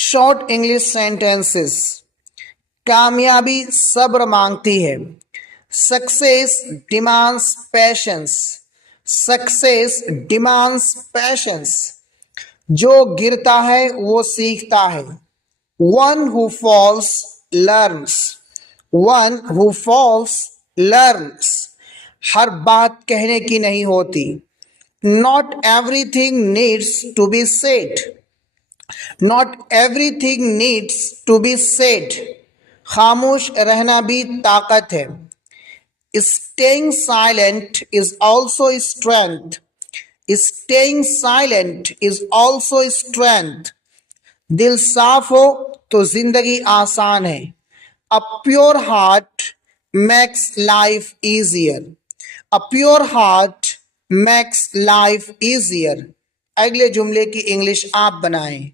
Short English sentences. कामयाबी सब्र मांगती है। Success demands patience. Success demands patience. जो गिरता है वो सीखता है। One who falls learns. One who falls learns. हर बात कहने की नहीं होती। Not everything needs to be said. Not everything needs to be said. खामोश रहना भी ताकत है। Staying silent is also strength. Staying silent is also strength. दिल साफ हो तो जिंदगी आसान है। A pure heart makes life easier. A pure heart makes life easier. अगले जुमले की इंग्लिश आप बनाएं।